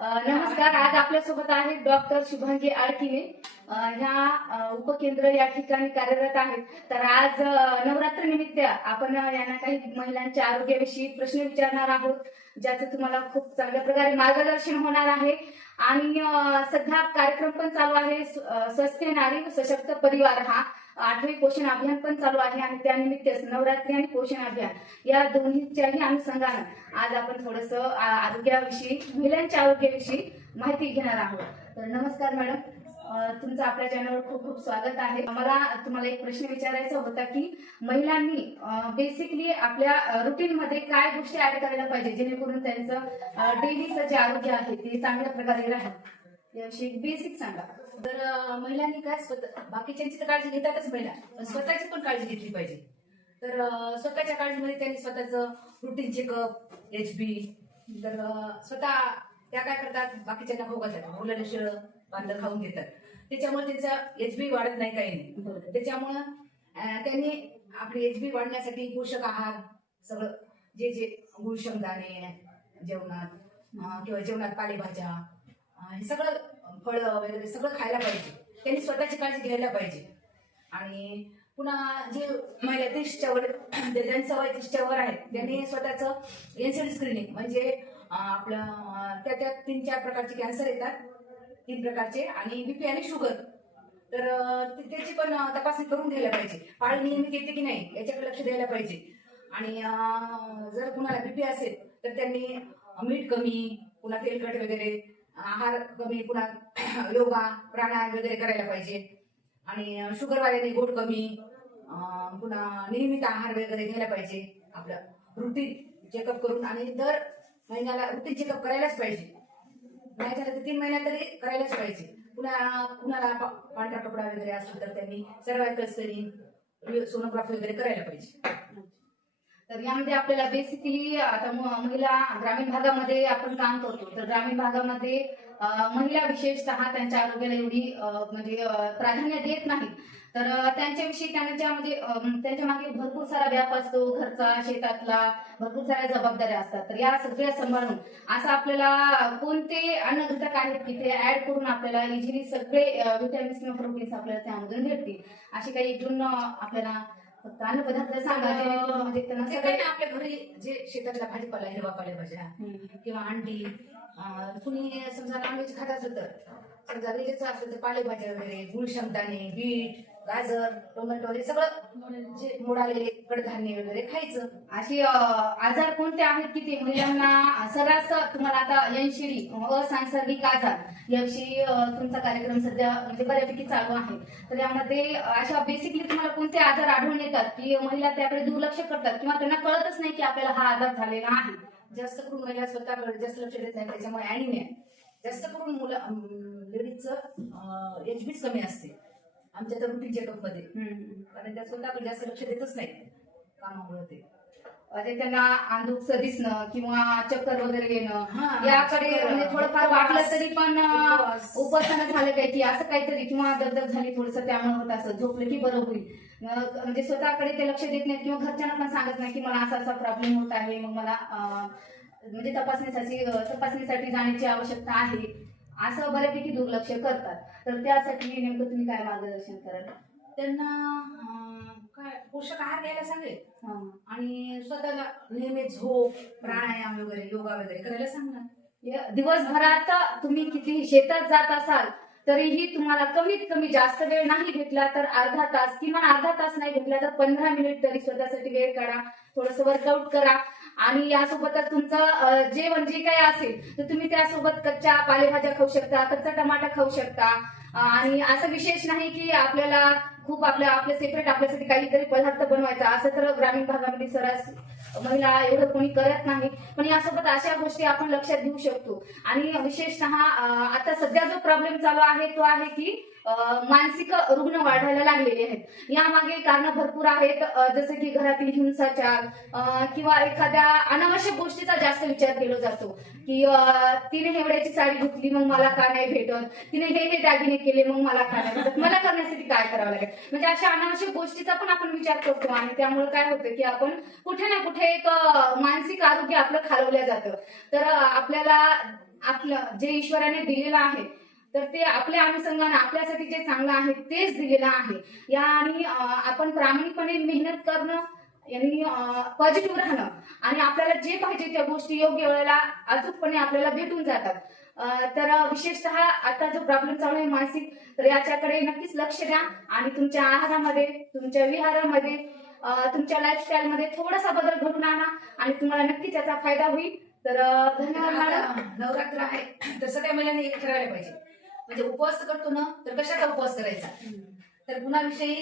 नमस्कार. आज आपल्यासोबत आहेत डॉक्टर शुभांगी आडकिने ह्या उपकेंद्र या ठिकाणी कार्यरत आहेत. तर आज नवरात्र निमित्त आपण यांना काही महिलांच्या आरोग्याविषयी प्रश्न विचारणार आहोत ज्याचं तुम्हाला खूप चांगल्या प्रकारे मार्गदर्शन होणार आहे. आणि सध्या कार्यक्रम पण चालू आहे. स्वस्थ नारी सशक्त परिवार हा. आठवी पोषण अभियान पण चालू आहे आणि त्यानिमित्तच नवरात्री आणि पोषण अभियान या दोन्हीच्याही अनुषंगानं आज आपण थोडस आरोग्याविषयी महिलांच्या आरोग्याविषयी माहिती घेणार आहोत. तर नमस्कार मॅडम. तुमचं आपल्या चॅनलवर खूप खूप स्वागत आहे. मला तुम्हाला एक प्रश्न विचारायचा होता की महिलांनी बेसिकली आपल्या रुटीन मध्ये काय गोष्टी ऍड करायला पाहिजे जेणेकरून त्यांचं डेलीचं जे आरोग्य आहे ते चांगल्या प्रकारे राहील? याविषयी बेसिक सांगा. तर महिलांनी काय स्वतः बाकीच्यांची तर काळजी घेतातच महिला पण स्वतःची पण काळजी घेतली पाहिजे. तर स्वतःच्या काळजीमध्ये त्यांनी स्वतःचं रुटीन चेकअप एच बी तर स्वतः त्या काय करतात बाकीच्यांना घालतात मुलांना शिळ बांधलं खाऊन घेतात. त्याच्यामुळे त्यांचा एच बी वाढत नाही काही नाही. त्याच्यामुळं त्यांनी आपली एच बी वाढण्यासाठी पोषक आहार सगळं जे जे गुळ शेंगदाणे जेवणात किंवा जेवणात पालेभाज्या हे सगळं फळं वगैरे सगळं खायला पाहिजे. त्यांनी स्वतःची काळजी घ्यायला पाहिजे. आणि पुन्हा जे महिला तिष्ठ्यावर त्यांचं वय तिष्ठ्यावर आहेत आहे त्यांनी स्वतःचं एनसीडी स्क्रीनिंग म्हणजे आपलं त्या त्या तीन चार प्रकारचे कॅन्सर येतात. तीन प्रकारचे. आणि बीपी आणि शुगर तर त्याची पण तपासणी करून घ्यायला पाहिजे. पाळी नियमित येते की नाही याच्याकडे लक्ष द्यायला पाहिजे. आणि जर कुणाला बीपी असेल तर त्यांनी मीठ कमी पुन्हा तेलकट वगैरे आहार कमी पुन्हा योगा प्राणायाम वगैरे करायला पाहिजे. आणि शुगरवाल्याने गोड कमी पुन्हा नियमित आहार वगैरे घ्यायला पाहिजे. आपलं रुटीन चेकअप करून आणि दर महिन्याला रुटीन चेकअप करायलाच पाहिजे. नाही झालं तर तीन महिन्यात तरी करायलाच पाहिजे. पुन्हा कुणाला पांढरा कपडा वगैरे असेल तर त्यांनी सर्वायकल स्क्रीनिंग सोनोग्राफी वगैरे करायला पाहिजे. तर यामध्ये आपल्याला बेसिकली आता महिला ग्रामीण भागामध्ये आपण काम करतो. तर ग्रामीण भागामध्ये महिला विशेषतः त्यांच्या आरोग्याला एवढी म्हणजे प्राधान्य देत नाही तर त्यांच्याविषयी त्यांच्या म्हणजे त्यांच्या मागे भरपूर सारा व्याप असतो. घरचा शेतातला भरपूर साऱ्या जबाबदाऱ्या असतात. तर या सगळ्या सांभाळून असं आपल्याला कोणते अन्न घटक आहेत की ते ऍड करून आपल्याला इझिली सगळे विटॅमिन्स किंवा प्रोटीन्स आपल्याला त्यामधून भेटतील? असे काही एक दोन आपल्याला फक्त अन्नपदार्थ सांगा जेणेकरून म्हणजे त्यांना ते काही सगळे नाही, आपल्या घरी जे शेतातला भाजीपाला हिरवा पालेभाज्या. किंवा अंडी अं, कुणी समजा नॉनव्हेज खात असेल तर समजा व्हेजचं असेल तर पालेभाज्या वगैरे गुळ शेंगदाणे बीट गाजर टोमॅटो हे सगळं जे मुडालेले कडधान्य वगैरे खायचं. असे आजार कोणते आहेत की ते महिलांना सर्रास तुम्हाला आता यंशिडी असंसर्गिक आजार याविषयी तुमचा कार्यक्रम सध्या म्हणजे बऱ्यापैकी चालू आहे. तर यामध्ये अशा बेसिकली तुम्हाला कोणते आजार आढळून येतात की महिला त्याकडे दुर्लक्ष करतात किंवा त्यांना कळतच नाही की आपल्याला हा आजार झालेला आहे? जास्त करून महिला स्वतःकडे जास्त लक्ष देत नाही त्याच्यामुळे अॅनिमिया जास्त करून मुलं लेडीजचं एच बीच कमी असते. आमच्या तर रुटीन चेकअपमध्ये. कारण त्या स्वतःकडे जास्त लक्ष देतच नाही कामामुळे ते. म्हणजे त्यांना अंधुकचं दिसणं किंवा चक्कर वगैरे येणं याकडे म्हणजे थोडंफार वाटलं तरी पण. उपासना झालं काय की असं काहीतरी किंवा दगदग झाली थोडस त्यामुळे होत असं. झोपलं की बरं होईल. म्हणजे स्वतःकडे ते लक्ष देत नाहीत किंवा घरच्यांना पण सांगत नाही की मला असा असा प्रॉब्लेम होत आहे मग मला म्हणजे तपासणीसाठी तपासणीसाठी जाण्याची आवश्यकता आहे. असं बऱ्यापैकी दुर्लक्ष करतात. तर त्यासाठी नेमकं तुम्ही काय मार्गदर्शन कराल? त्यांना काय पोषक आहार घ्यायला सांगेल. आणि स्वतःला नियमित झोप प्राणायाम वगैरे योगा वगैरे करायला सांगणार दिवसभरात तुम्ही किती शेतात जात असाल तरीही तुम्हाला कमीत कमी जास्त वेळ नाही भेटला तर अर्धा तास किमान अर्धा तास नाही भेटला तर पंधरा मिनिट तरी स्वतःसाठी वेळ काढा. थोडस वर्कआउट करा. आणि यासोबतच तुमचं जेवण जे म्हणजे काही असेल तर तुम्ही त्यासोबत कच्च्या पालेभाज्या खाऊ शकता कच्चा टमाटा खाऊ शकता. आणि असं विशेष नाही की आपल्याला खूप आपल्या आपल्या सेपरेट आपल्यासाठी काहीतरी पदार्थ बनवायचा. असं तर ग्रामीण भागामध्ये सरास महिला एवढं कोणी करत नाही. पण यासोबत अशा गोष्टी आपण लक्षात घेऊ शकतो. आणि विशेषतः आता सध्या जो प्रॉब्लेम चालू आहे तो आहे की मानसिक रुग्ण वाढायला लागलेले आहेत. यामागे कारण भरपूर आहेत. जसं की घरातील हिंसाचार किंवा एखाद्या अनावश्यक गोष्टीचा जास्त विचार केला जातो. की तिने हेवड्याची साडी धुतली मग मला का नाही भेटत? तिने हे हे दागिने केले मग मला का नाही भेटत? मला करण्यासाठी काय करावं लागेल? म्हणजे अशा अनावश्यक गोष्टीचा पण आपण विचार करतो आणि त्यामुळे काय होतं की आपण कुठे ना कुठे एक मानसिक आरोग्य आपलं खालवलं जातं. तर आपल्याला आपलं जे ईश्वराने दिलेलं आहे तर ते आपल्या अनुषंगाने आपल्यासाठी जे चांगलं आहे तेच दिलेलं आहे. या आणि आपण प्रामाणिकपणे मेहनत करणं यांनी पॉझिटिव्ह राहणं आणि आपल्याला जे पाहिजे त्या गोष्टी योग्य वेळेला अचूकपणे आपल्याला भेटून जातात. तर विशेषतः आता जो प्रॉब्लेम चालू आहे मानसिक तर याच्याकडे नक्कीच लक्ष द्या. आणि तुमच्या आहारामध्ये तुमच्या विहारामध्ये तुमच्या लाईफस्टाईल मध्ये थोडासा बदल घडून आणा. आणि तुम्हाला नक्कीच याचा फायदा होईल. तर धन्यवाद नवरात्र आहे तर सगळ्या महिलांनी एक ठरवायला पाहिजे. म्हणजे उपवास करतो ना तर कशाचा उपवास करायचा? तर कुणाविषयी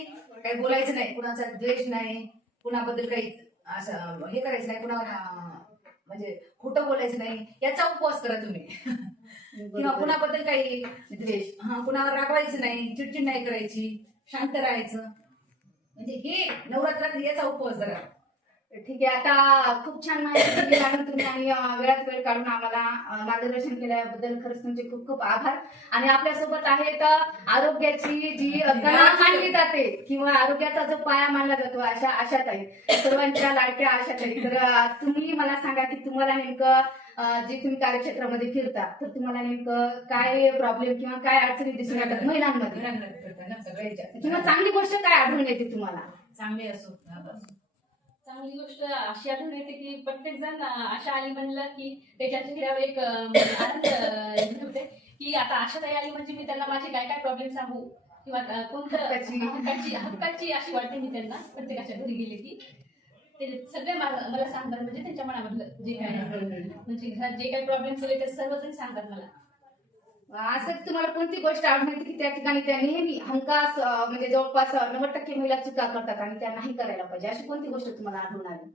काही बोलायचं नाही कुणाचा द्वेष नाही कुणाबद्दल काही असं हे करायचं नाही कुणावर म्हणजे खोटं बोलायचं नाही याचा उपवास करा तुम्ही. किंवा कुणाबद्दल काही द्वेष हा कुणावर रागवायचं नाही चिडचिड नाही करायची शांत राहायचं. म्हणजे हे नवरात्रात याचा उपवास करा ठीक आहे आता खूप छान माहिती दिली मॅडम तुम्ही आणि वेळात वेळ काढून आम्हाला मार्गदर्शन केल्याबद्दल खरंच तुमचे खूप खूप आभार. आणि आपल्यासोबत आहेत अं, आरोग्याची जी कणा मानली जाते किंवा आरोग्याचा जो पाया मानला जातो अशा आशाताई सर्वांच्या लाडक्या आशाताई तर तुम्ही मला सांगा की तुम्हाला नेमकं जे तुम्ही कार्यक्षेत्रामध्ये फिरता तर तुम्हाला नेमकं काय प्रॉब्लेम किंवा काय अडचणी दिसून येतात महिलांमध्ये? किंवा चांगली गोष्ट काय आढळून येते तुम्हाला? चांगले असो. चांगली गोष्ट अशी आढळून येते की प्रत्येक जण आशा आली म्हणलं की त्याच्या चेहऱ्यावर एक आनंद होते. की आता आशाताई आली म्हणजे मी त्यांना माझे काय काय प्रॉब्लेम सांगू? किंवा अं, कोणतं हक्काची. हक्काची अशी वाटते मी त्यांना प्रत्येकाच्या घरी गेले की. ते सगळे मा- मला सांगतात म्हणजे त्यांच्या मनामधलं जे काय. म्हणजे घरात जे काही प्रॉब्लेम झाले ते सर्वजण सांगतात मला. असं तुम्हाला कोणती गोष्ट आढळून येते की त्या ठिकाणी त्या नेहमी हमखास अं, म्हणजे जवळपास नव्वद टक्के महिला चुका करतात आणि त्या नाही करायला पाहिजे? अशी कोणती गोष्ट तुम्हाला आढळून आली?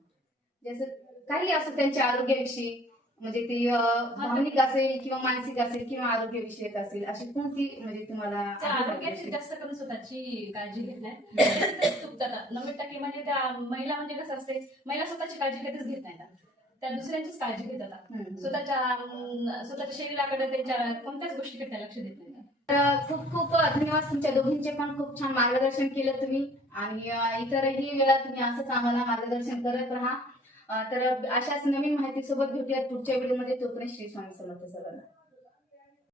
जसं काही असं त्यांच्या आरोग्याविषयी म्हणजे ती भावनिक असेल किंवा मानसिक असेल किंवा आरोग्यविषयक असेल अशी कोणती म्हणजे तुम्हाला आरोग्याची? जास्त करून स्वतःची काळजी घेत नाही नव्वद टक्के म्हणजे त्या महिला म्हणजे कसं असते? महिला स्वतःची काळजी कधीच घेत नाही त्या दुसऱ्यांचीच काळजी घेतात. स्वतःच्या स्वतःच्या शरीराकडे त्यांच्या कोणत्याच गोष्टीकडे त्या लक्ष देत नाही तर खूप खूप धन्यवाद तुमच्या दोघींचे पण खूप छान मार्गदर्शन केलं तुम्ही. आणि इतरही वेळा तुम्ही असंच आम्हाला मार्गदर्शन करत राहा. तर अशाच नवीन माहिती सोबत भेटूयात पुढच्या व्हिडिओमध्ये. तोपर्यंत श्री स्वामी समर्थ सर्वांना